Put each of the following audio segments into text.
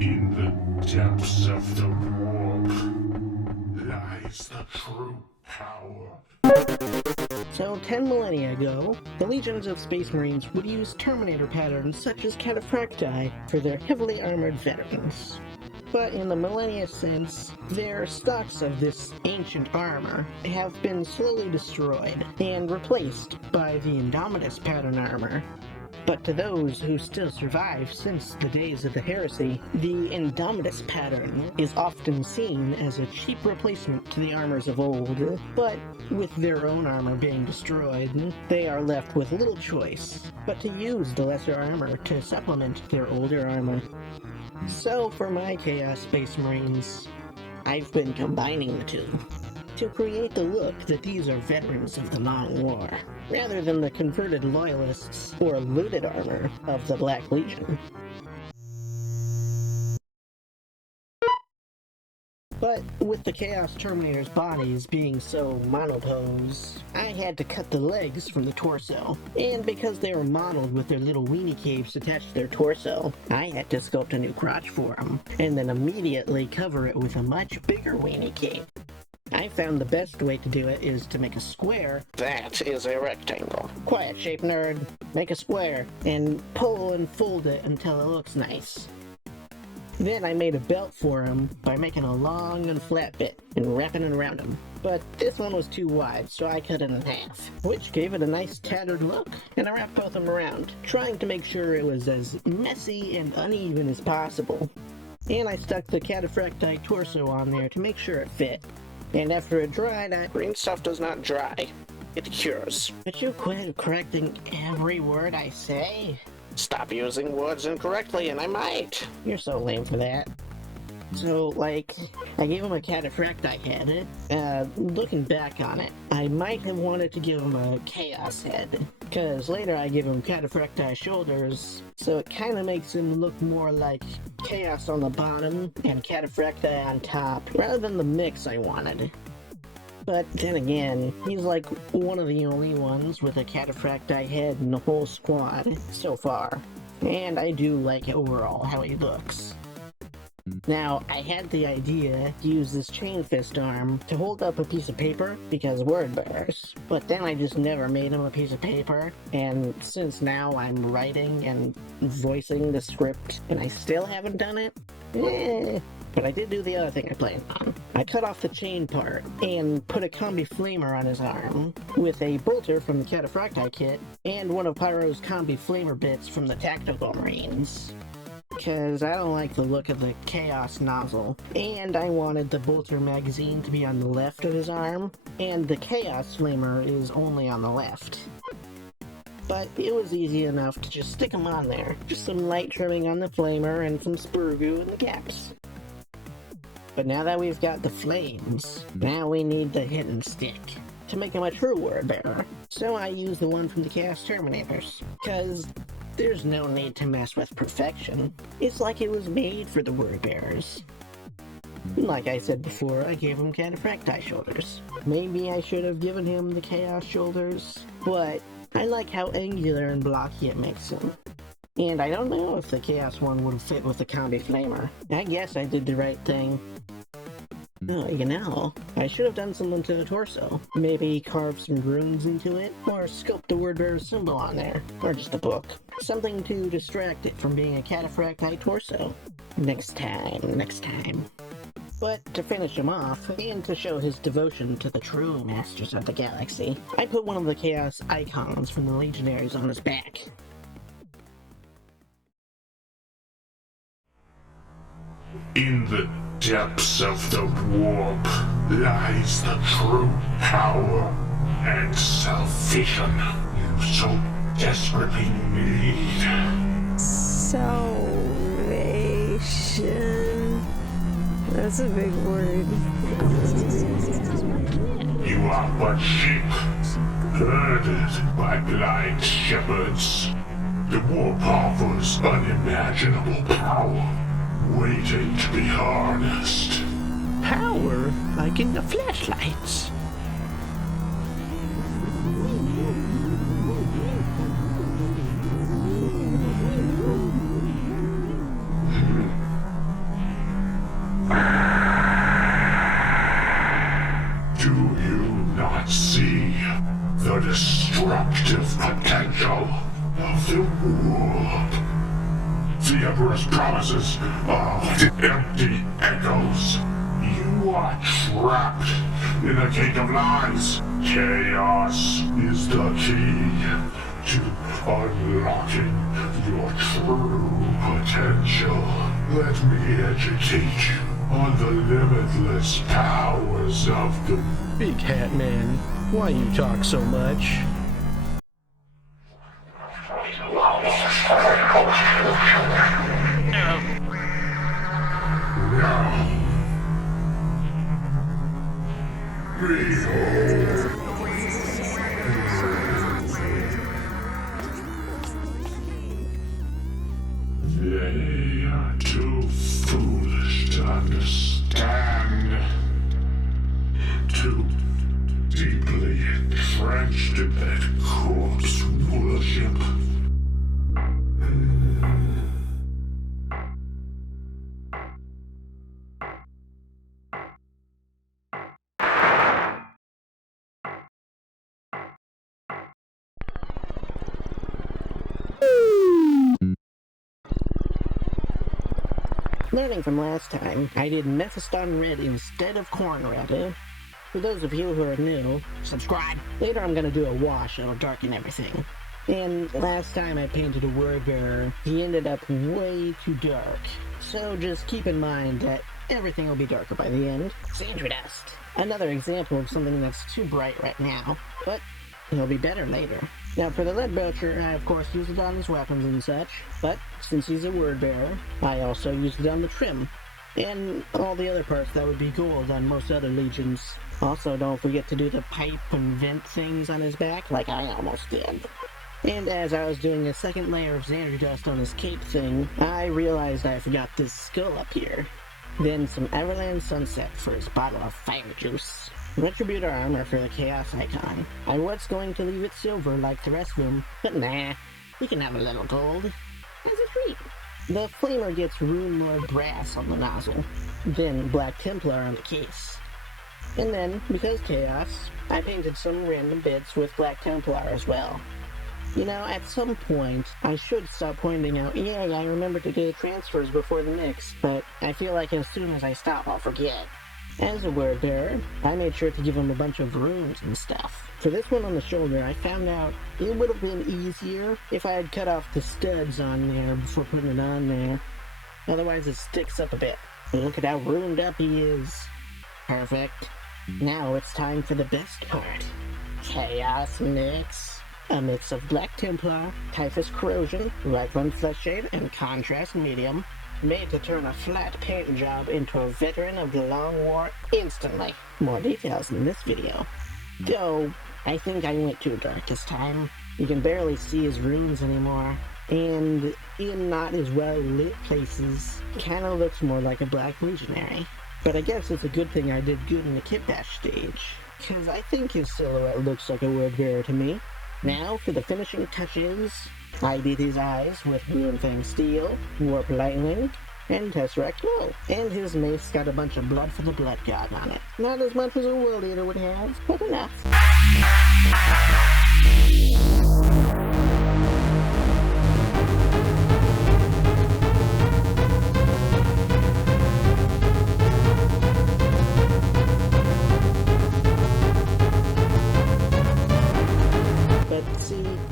In the depths of the warp lies the true power. So 10 millennia ago, the legions of Space Marines would use Terminator patterns such as Cataphractii for their heavily armored veterans. But in the millennia since, their stocks of this ancient armor have been slowly destroyed and replaced by the Indomitus pattern armor. But to those who still survive since the days of the heresy, the Indomitus pattern is often seen as a cheap replacement to the armors of old. But with their own armor being destroyed, they are left with little choice but to use the lesser armor to supplement their older armor. So for my Chaos Space Marines, I've been combining the two to create the look that these are veterans of the Long War, rather than the converted loyalists or looted armor of the Black Legion. But with the Chaos Terminators' bodies being so monopose, I had to cut the legs from the torso. And because they were modeled with their little weenie capes attached to their torso, I had to sculpt a new crotch for them, and then immediately cover it with a much bigger weenie cape. I found the best way to do it is to make a square that is a rectangle. Quiet shape, nerd. Make a square and pull and fold it until it looks nice. Then I made a belt for him by making a long and flat bit and wrapping it around him. But this one was too wide, so I cut it in half, which gave it a nice tattered look, and I wrapped both of them around, trying to make sure it was as messy and uneven as possible. And I stuck the Cataphractii torso on there to make sure it fit. And after it dried, green stuff does not dry. It cures. But you quit correcting every word I say? Stop using words incorrectly and I might. You're so lame for that. So, like, I gave him a Cataphractii head. Looking back on it, I might have wanted to give him a Chaos head, because later I give him Cataphractii shoulders, so it kind of makes him look more like Chaos on the bottom and Cataphractii on top, rather than the mix I wanted. But then again, he's like one of the only ones with a Cataphractii head in the whole squad so far, and I do like overall how he looks. Now, I had the idea to use this chain fist arm to hold up a piece of paper because word bearers, but then I just never made him a piece of paper, and since now I'm writing and voicing the script and I still haven't done it, But I did do the other thing I planned on. I cut off the chain part and put a combi flamer on his arm with a bolter from the Cataphractii kit and one of Pyro's combi flamer bits from the Tactical Marines. Because I don't like the look of the Chaos nozzle, and I wanted the bolter magazine to be on the left of his arm, and the Chaos flamer is only on the left. But it was easy enough to just stick them on there. Just some light trimming on the flamer and some spur goo in the caps. But now that we've got the flames, now we need the hidden stick to make him a true word bearer. So I use the one from the Chaos Terminators, because there's no need to mess with perfection. It's like it was made for the word bearers. Like I said before, I gave him Cataphractii shoulders. Maybe I should have given him the Chaos shoulders, but I like how angular and blocky it makes him. And I don't know if the Chaos one would have fit with the combi flamer. I guess I did the right thing. Oh, you know, I should have done something to the torso. Maybe carve some runes into it, or sculpt the word bearer symbol on there, or just a book. Something to distract it from being a Cataphractii torso. Next time. But to finish him off, and to show his devotion to the true masters of the galaxy, I put one of the Chaos icons from the Legionaries on his back. In the depths of the warp lies the true power and salvation you so desperately need. Salvation. That's a big word. You are but sheep, herded by blind shepherds. The warp offers unimaginable power, waiting to be harnessed. Power? Like in the flashlights. potential of the warp. The Emperor's promises are empty echoes. You are trapped in a cage of lies. Chaos is the key to unlocking your true potential. Let me educate you on the limitless powers of the... Big Hat Man, why you talk so much? Now, behold. They are too foolish to understand. Too deeply entrenched in that corpse worship. Learning from last time, I did Mephiston Red instead of Corn Red. For those of you who are new, subscribe. Later I'm gonna do a wash that'll darken everything. And last time I painted a word bearer, he ended up way too dark. So just keep in mind that everything will be darker by the end. Sandra dust. Another example of something that's too bright right now, but it'll be better later. Now for the lead belcher, I of course used it on his weapons and such, but since he's a word bearer, I also used it on the trim. And all the other parts that would be gold on most other legions. Also, don't forget to do the pipe and vent things on his back, like I almost did. And as I was doing a second layer of Xandri dust on his cape thing, I realized I forgot this skull up here. Then some Everland Sunset for his bottle of fire juice. Retributor armor for the Chaos icon. I was going to leave it silver like the rest of them, but nah, we can have a little gold. As a treat. The flamer gets Rune Lord brass on the nozzle, then Black Templar on the case. And then, because Chaos, I painted some random bits with Black Templar as well. You know, at some point, I should stop pointing out, yeah, I remember to do the transfers before the mix, but I feel like as soon as I stop, I'll forget. As a word bearer, I made sure to give him a bunch of runes and stuff. For this one on the shoulder, I found out it would have been easier if I had cut off the studs on there before putting it on there. Otherwise it sticks up a bit. But look at how ruined up he is. Perfect. Now it's time for the best part. Chaos Mix. A mix of Black Templar, Typhus Corrosion, Rifle Flesh Shade, and Contrast Medium. Made to turn a flat paint job into a veteran of the Long War instantly. More details in this video. Though, I think I went too dark this time. You can barely see his runes anymore. And in not as well lit places, kinda looks more like a Black Legionary. But I guess it's a good thing I did good in the Kitbash stage, cause I think his silhouette looks like a word bearer to me. Now for the finishing touches. I did his eyes with Runefang Steel, Warp Lightning, and Tesseract Glow. And his mace got a bunch of blood for the Blood God on it. Not as much as a World Eater would have, but enough.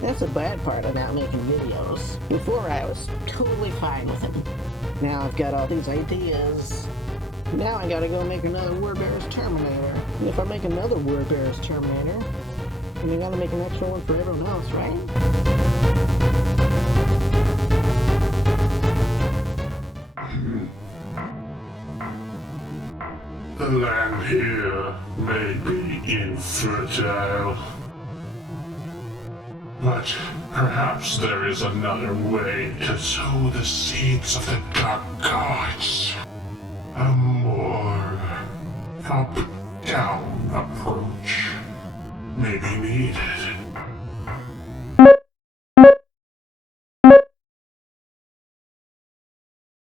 That's the bad part of not making videos. Before I was totally fine with him. Now I've got all these ideas. Now I gotta go make another Wordbearer's Terminator. And if I make another Wordbearer's Terminator, then I gotta make an extra one for everyone else, right? The land here may be infertile. But perhaps there is another way to sow the seeds of the dark gods. A more top-down approach may be needed.